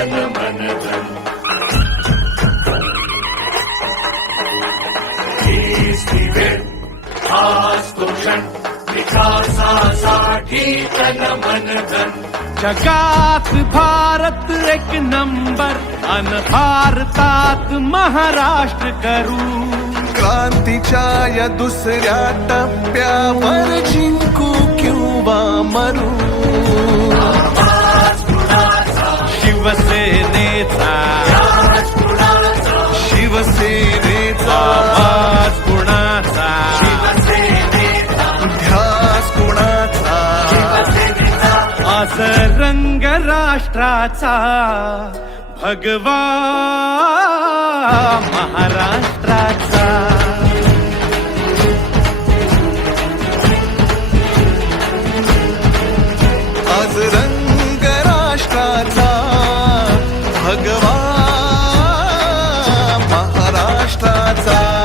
तन मन धन. हीच ती वेळ, हाच तो क्षण, विकासासाठी तन मन धन. जगात भारत एक नंबर अन भारतात महाराष्ट्र करू. क्रांतीच्या या दुसऱ्या टप्प्यावर जिंकू किंवा मरू. आवाज कुणाचा, शिवसेनेचा ध्यास कुणाचा, शिवसेनेचा आवाज कुणाचा, शिवसेनेचा, ध्यास कुणाचा. शिवसेनेचा. आज रंग राष्ट्राचा, भगवा महाराष्ट्राचा. आज रंग राष्ट्राचा, भगवा महाराष्ट्राचा.